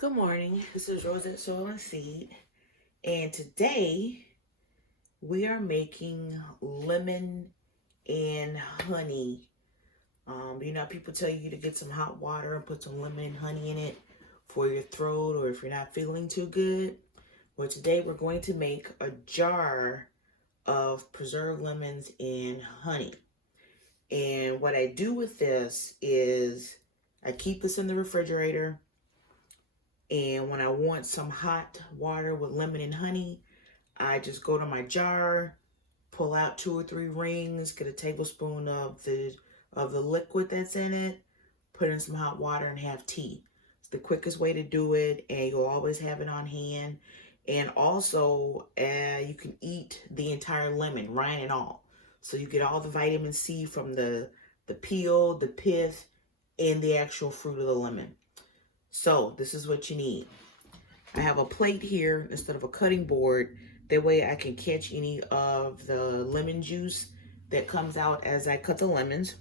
Good morning. This is Rosette Soil and Seed, and today we are making lemon and honey. People tell you to get some hot water and put some lemon and honey in it for your throat, or if you're not feeling too good. Well, today we're going to make a jar of preserved lemons and honey. And what I do with this is I keep this in the refrigerator. And when I want some hot water with lemon and honey, I just go to my jar, pull out 2 or 3 rings, get a tablespoon of the liquid that's in it, put in some hot water and have tea. It's the quickest way to do it, and you'll always have it on hand. And also, you can eat the entire lemon, rind and all. So you get all the vitamin C from the peel, the pith, and the actual fruit of the lemon. So this is what you need. I have a plate here instead of a cutting board. That way I can catch any of the lemon juice that comes out as I cut the lemons.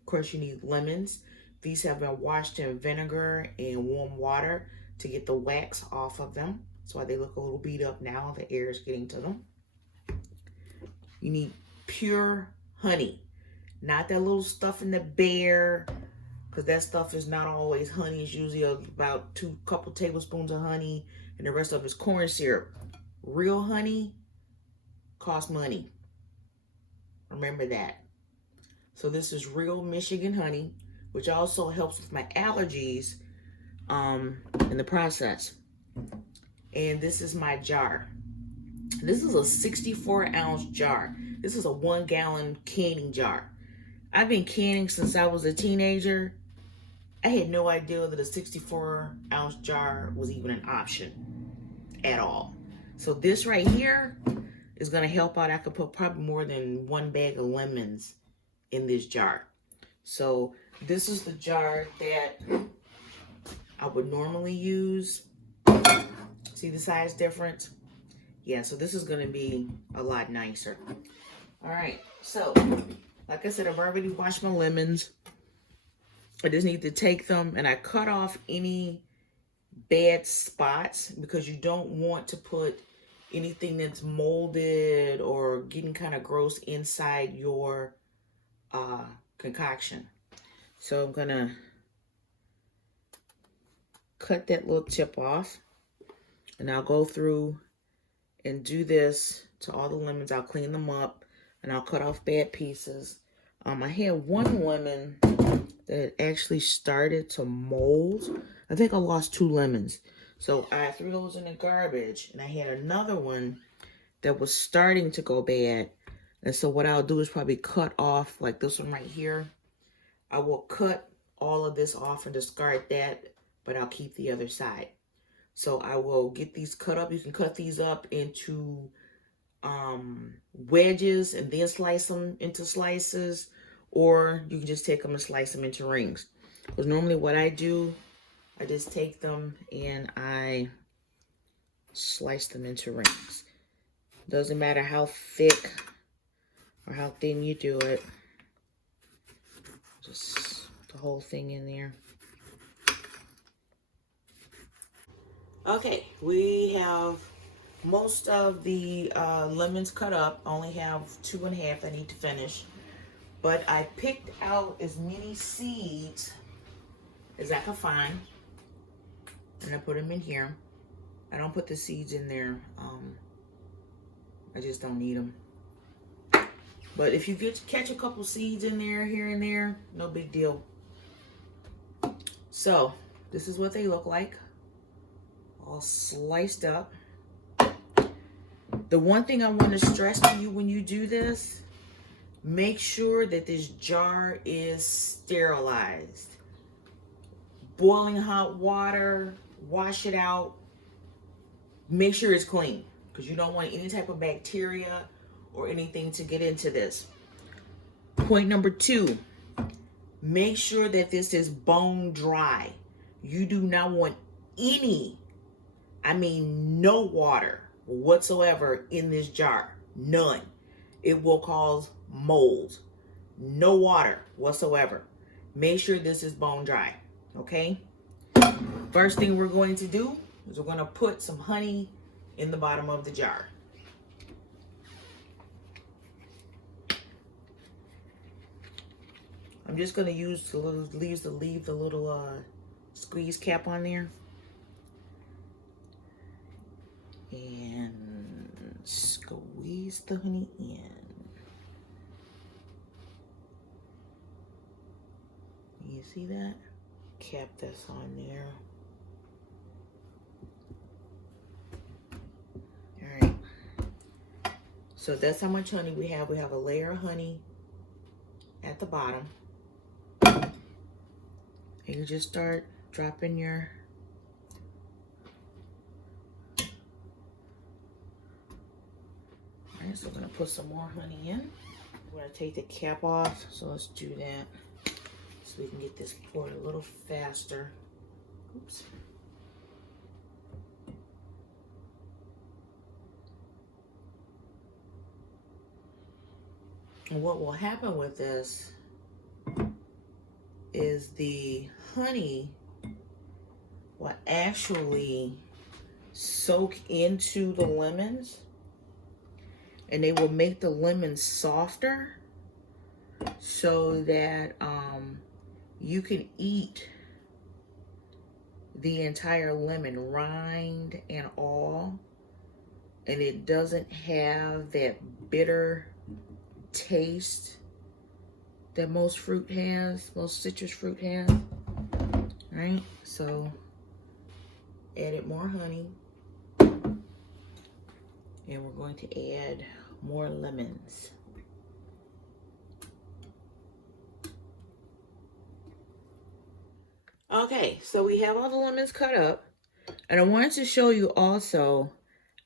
Of course, you need lemons. These have been washed in vinegar and warm water to get the wax off of them. That's why they look a little beat up now. The air is getting to them. You need pure honey, not that little stuff in the bear, because that stuff is not always honey. It's usually about 2 couple tablespoons of honey, and the rest of it is corn syrup. Real honey costs money. Remember that. So this is real Michigan honey, which also helps with my allergies in the process. And this is my jar. This is a 64-ounce jar. This is a 1-gallon canning jar. I've been canning since I was a teenager. I had no idea that a 64-ounce jar was even an option at all. So this right here is going to help out. I could put probably more than 1 bag of lemons in this jar. So this is the jar that I would normally use. See the size difference? Yeah, so this is going to be a lot nicer. All right, so like I said, I've already washed my lemons. I just need to take them and I cut off any bad spots, because you don't want to put anything that's molded or getting kind of gross inside your concoction. So I'm gonna cut that little tip off, and I'll go through and do this to all the lemons. I'll clean them up and I'll cut off bad pieces. I had one lemon that actually started to mold. I think I lost 2 lemons. So I threw those in the garbage, and I had another one that was starting to go bad. And so what I'll do is probably cut off, like this one right here. I will cut all of this off and discard that, but I'll keep the other side. So I will get these cut up. You can cut these up into wedges and then slice them into slices, or you can just take them and slice them into rings. Because normally what I do, I just take them and I slice them into rings. Doesn't matter how thick or how thin you do it. Just the whole thing in there. Okay, we have most of the lemons cut up. I only have 2.5 I need to finish. But I picked out as many seeds as I could find, and I put them in here. I don't put the seeds in there. I just don't need them. But if you catch a couple seeds in there, here and there, no big deal. So this is what they look like, all sliced up. The one thing I want to stress to you when you do this, make sure that this jar is sterilized. Boiling hot water, wash it out. Make sure it's clean, because you don't want any type of bacteria or anything to get into this. Point number 2, make sure that this is bone dry. You do not want any, no water whatsoever in this jar. None. It will cause mold. No water whatsoever. Make sure this is bone dry. Okay? First thing we're going to do is we're going to put some honey in the bottom of the jar. I'm just going to use the little leaves to leave the little squeeze cap on there. And squeeze the honey in. You see that? Cap this on there. All right. So that's how much honey we have. We have a layer of honey at the bottom. And you just start dropping your Alright, so we're gonna put some more honey in. We're gonna take the cap off, so let's do that so we can get this poured a little faster. Oops. And what will happen with this is the honey will actually soak into the lemons, and they will make the lemons softer so that you can eat the entire lemon, rind and all, and it doesn't have that bitter taste that most fruit has, most citrus fruit has. All right, so added more honey, and we're going to add more lemons. Okay, so we have all the lemons cut up, and I wanted to show you also,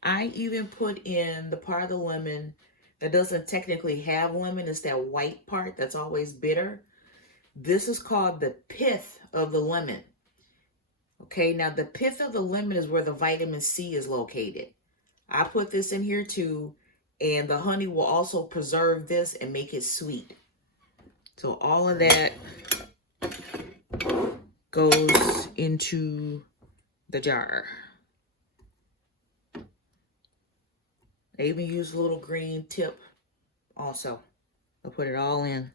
I even put in the part of the lemon that doesn't technically have lemon. It's that white part that's always bitter. This is called the pith of the lemon. Okay, now the pith of the lemon is where the vitamin C is located. I put this in here too, and the honey will also preserve this and make it sweet. So all of that goes into the jar. I even use a little green tip also. I'll put it all in.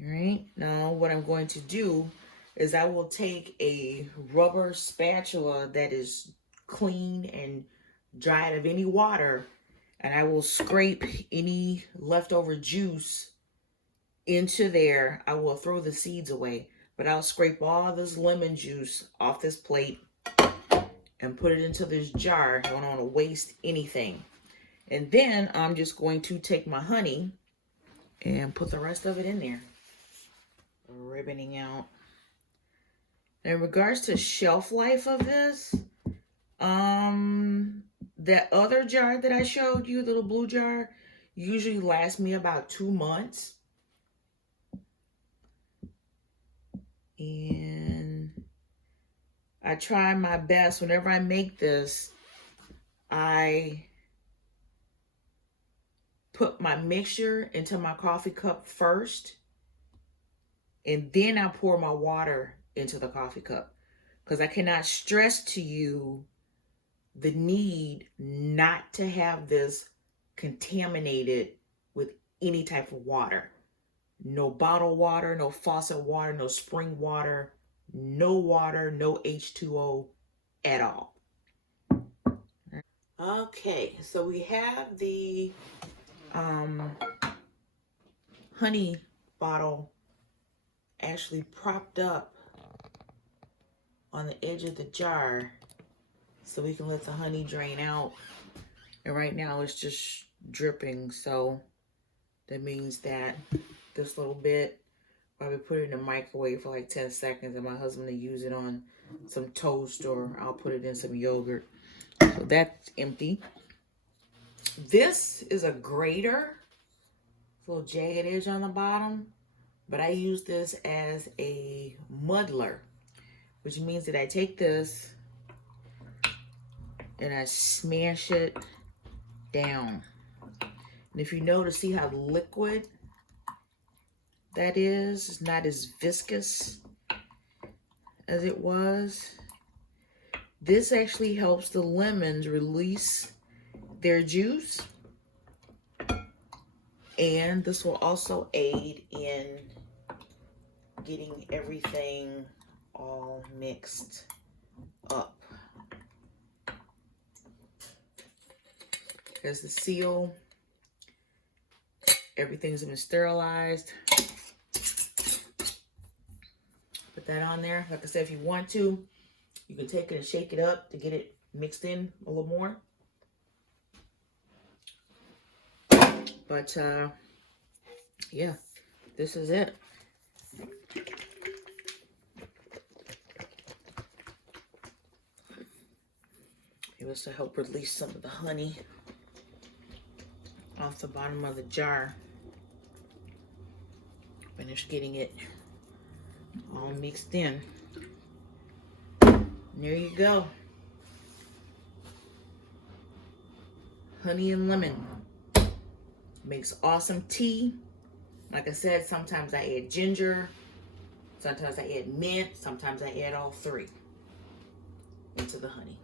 All right, now what I'm going to do is I will take a rubber spatula that is clean and dried of any water, and I will scrape any leftover juice into there. I will throw the seeds away, but I'll scrape all this lemon juice off this plate and put it into this jar. I don't want to waste anything. And then I'm just going to take my honey and put the rest of it in there. Ribboning out. In regards to shelf life of this, that other jar that I showed you, the little blue jar, usually lasts me about 2 months. And I try my best whenever I make this, I put my mixture into my coffee cup first, and then I pour my water into the coffee cup, because I cannot stress to you the need not to have this contaminated with any type of water. No bottled water, no faucet water, no spring water, no H2O at all. Okay, so we have the honey bottle actually propped up on the edge of the jar so we can let the honey drain out. And right now it's just dripping, so that means that this little bit, probably put it in the microwave for like 10 seconds, and my husband will use it on some toast, or I'll put it in some yogurt. So that's empty. This is a grater, little jagged edge on the bottom, but I use this as a muddler, which means that I take this and I smash it down. And if you notice, see how liquid that is? It's not as viscous as it was. This actually helps the lemons release their juice. And this will also aid in getting everything all mixed up. There's the seal. Everything's been sterilized. Put that on there. Like I said, if you want to, you can take it and shake it up to get it mixed in a little more. But yeah, this is it. It was to help release some of the honey off the bottom of the jar. Finish getting it all mixed in. And there you go. Honey and lemon. Makes awesome tea. Like I said, sometimes I add ginger. Sometimes I add mint. Sometimes I add all three into the honey.